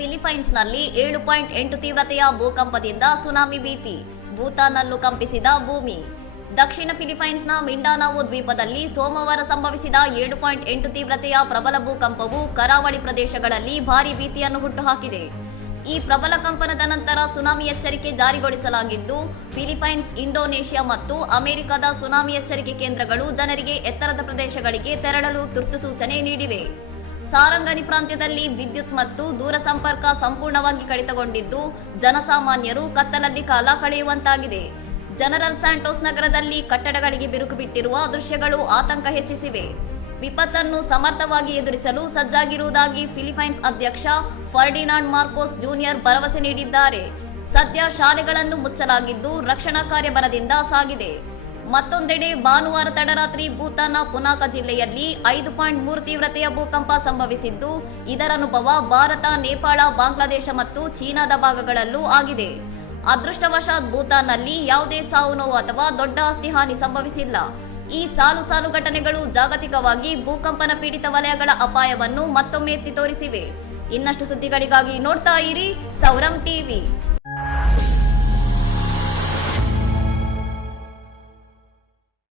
ಫಿಲಿಪೈನ್ಸ್ನಲ್ಲಿ 7.8 ತೀವ್ರತೆಯ ಭೂಕಂಪದಿಂದ ಸುನಾಮಿ ಭೀತಿ. ಭೂತಾನ್ನಲ್ಲೂ ಕಂಪಿಸಿದ ಭೂಮಿ. ದಕ್ಷಿಣ ಫಿಲಿಪೈನ್ಸ್ನ ಮಿಂಡಾನಾವೋ ದ್ವೀಪದಲ್ಲಿ ಸೋಮವಾರ ಸಂಭವಿಸಿದ 7.8 ತೀವ್ರತೆಯ ಪ್ರಬಲ ಭೂಕಂಪವು ಕರಾವಳಿ ಪ್ರದೇಶಗಳಲ್ಲಿ ಭಾರೀ ಭೀತಿಯನ್ನು ಹುಟ್ಟುಹಾಕಿದೆ. ಈ ಪ್ರಬಲ ಕಂಪನದ ನಂತರ ಸುನಾಮಿ ಎಚ್ಚರಿಕೆ ಜಾರಿಗೊಳಿಸಲಾಗಿದ್ದು, ಫಿಲಿಪೈನ್ಸ್, ಇಂಡೋನೇಷ್ಯಾ ಮತ್ತು ಅಮೆರಿಕದ ಸುನಾಮಿ ಎಚ್ಚರಿಕೆ ಕೇಂದ್ರಗಳು ಜನರಿಗೆ ಎತ್ತರದ ಪ್ರದೇಶಗಳಿಗೆ ತೆರಳಲು ತುರ್ತು ಸೂಚನೆ ನೀಡಿವೆ. ಸಾರಂಗನಿ ಪ್ರಾಂತ್ಯದಲ್ಲಿ ವಿದ್ಯುತ್ ಮತ್ತು ದೂರ ಸಂಪರ್ಕ ಸಂಪೂರ್ಣವಾಗಿ ಕಡಿತಗೊಂಡಿದ್ದು, ಜನಸಾಮಾನ್ಯರು ಕತ್ತಲಲ್ಲಿ ಕಾಲ ಕಳೆಯುವಂತಾಗಿದೆ. ಜನರಲ್ ಸ್ಯಾಂಟೋಸ್ ನಗರದಲ್ಲಿ ಕಟ್ಟಡಗಳಿಗೆ ಬಿರುಕು ಬಿಟ್ಟಿರುವ ದೃಶ್ಯಗಳು ಆತಂಕ ಹೆಚ್ಚಿಸಿವೆ. ವಿಪತ್ತನ್ನು ಸಮರ್ಥವಾಗಿ ಎದುರಿಸಲು ಸಜ್ಜಾಗಿರುವುದಾಗಿ ಫಿಲಿಪೈನ್ಸ್ ಅಧ್ಯಕ್ಷ ಫರ್ಡಿನಾಂಡ್ ಮಾರ್ಕೋಸ್ ಜೂನಿಯರ್ ಭರವಸೆ ನೀಡಿದ್ದಾರೆ. ಸದ್ಯ ಶಾಲೆಗಳನ್ನು ಮುಚ್ಚಲಾಗಿದ್ದು, ರಕ್ಷಣಾ ಕಾರ್ಯ ಭರದಿಂದ ಸಾಗಿದೆ. ಮತ್ತೊಂದೆಡೆ ಭಾನುವಾರ ತಡರಾತ್ರಿ ಭೂತಾನ್ನ ಪುನಾಕ ಜಿಲ್ಲೆಯಲ್ಲಿ 5.3 ತೀವ್ರತೆಯ ಭೂಕಂಪ ಸಂಭವಿಸಿದ್ದು, ಇದರ ಅನುಭವ ಭಾರತ, ನೇಪಾಳ, ಬಾಂಗ್ಲಾದೇಶ ಮತ್ತು ಚೀನಾದ ಭಾಗಗಳಲ್ಲೂ ಆಗಿದೆ. ಅದೃಷ್ಟವಶಾತ್ ಭೂತಾನ್ನಲ್ಲಿ ಯಾವುದೇ ಸಾವು ನೋವು ಅಥವಾ ದೊಡ್ಡ ಆಸ್ತಿ ಹಾನಿ ಸಂಭವಿಸಿಲ್ಲ. ಈ ಸಾಲು ಘಟನೆಗಳು ಜಾಗತಿಕವಾಗಿ ಭೂಕಂಪನ ಪೀಡಿತ ವಲಯಗಳ ಅಪಾಯವನ್ನು ಮತ್ತೊಮ್ಮೆ ಎತ್ತಿ ತೋರಿಸಿವೆ. ಇನ್ನಷ್ಟು ಸುದ್ದಿಗಳಿಗಾಗಿ ನೋಡ್ತಾ ಇರಿ ಸೌರಂ ಟಿವಿ.